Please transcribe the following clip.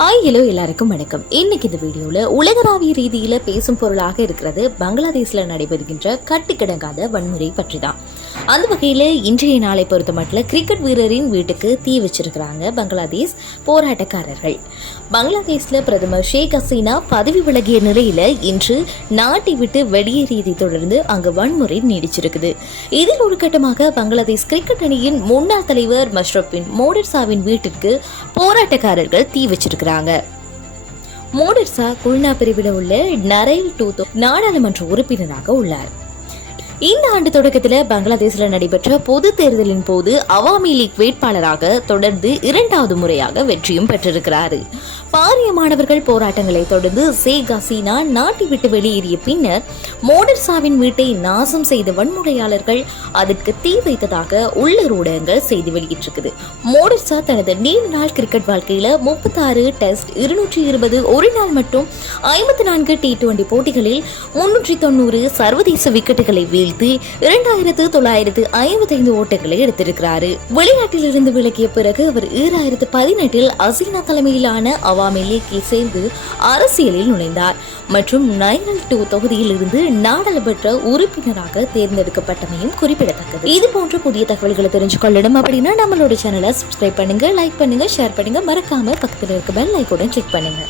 Hello எல்லாருக்கும் வணக்கம். இன்னைக்கு இந்த வீடியோவில் உலகளாவிய ரீதியில் பேசும் பொருளாக இருக்கிறது பங்களாதேஷில் நடைபெறுகின்ற கட்டுக்கிடங்காத வன்முறை பற்றி தான். அந்த வகையில் இன்றைய நாளை பொறுத்த மட்டும் கிரிக்கெட் வீரரின் வீட்டுக்கு தீ வச்சிருக்கிறாங்க பங்களாதேஷ் போராட்டக்காரர்கள். பங்களாதேஷில் பிரதமர் ஷேக் ஹசீனா பதவி விலகிய நிலையில் இன்று நாட்டை விட்டு வெளியேறியதை தொடர்ந்து அங்கு வன்முறை நீடிச்சிருக்குது. இதில் ஒரு கட்டமாக பங்களாதேஷ் கிரிக்கெட் அணியின் முன்னாள் தலைவர் மஷ்ரப் பின் மோடர்சாவின் வீட்டிற்கு போராட்டக்காரர்கள் தீ வச்சிருக்கிறாங்க. மோடர்சா குல்னா பிரிவில் உள்ள நரைல் டூத்தோ நாடாளுமன்ற உறுப்பினராக உள்ளார். இந்த ஆண்டு தொடக்கத்தில் பங்களாதேஷில் நடைபெற்ற பொது தேர்தலின் போது அவாமி லீக் வேட்பாளராக தொடர்ந்து 2வது முறையாக வெற்றியும் பெற்றிருக்கிறார். பாரிய மாணவர்கள் போராட்டங்களை தொடர்ந்து ஷேக் ஹசீனா நாட்டை விட்டு வெளியேறிய பின்னர் மோடர்சாவின் வீட்டை நாசம் செய்த வன்முறையாளர்கள் அதற்கு தீ வைத்ததாக உள்ளூர் ஊடகங்கள் செய்தி வெளியிட்டிருக்குது. மோடர்சா தனது நீண்ட நாள் கிரிக்கெட் வாழ்க்கையில 36 டெஸ்ட், 220 ஒரு நாள் மற்றும் 54 T20 போட்டிகளில் 390 சர்வதேச விக்கெட்டுகளை வீழ்த்தி 2955 ஓட்டங்களை எடுத்திருக்கிறார். விளையாட்டிலிருந்து விலகிய பிறகு அவர் 2018 ஹசீனா தலைமையிலான அவாமி லீக்கில் சேர்ந்து அரசியலில் நுழைந்தார் மற்றும் நைரல் 2 தொகுதியில் இருந்து நாடாளுமன்ற உறுப்பினராக தேர்ந்தெடுக்கப்பட்டமையும் குறிப்பிடத்தக்கது. இது போன்ற புதிய தகவல்களை தெரிஞ்சுக்கொள்ளணும் அப்படின்னா நம்மளோட சேனலை சப்ஸ்கிரைப் பண்ணுங்க, லைக் பண்ணுங்க, ஷேர் பண்ணுங்க, மறக்காம பக்கத்தில் இருக்க பெல் ஐகானை கிளிக் பண்ணுங்க.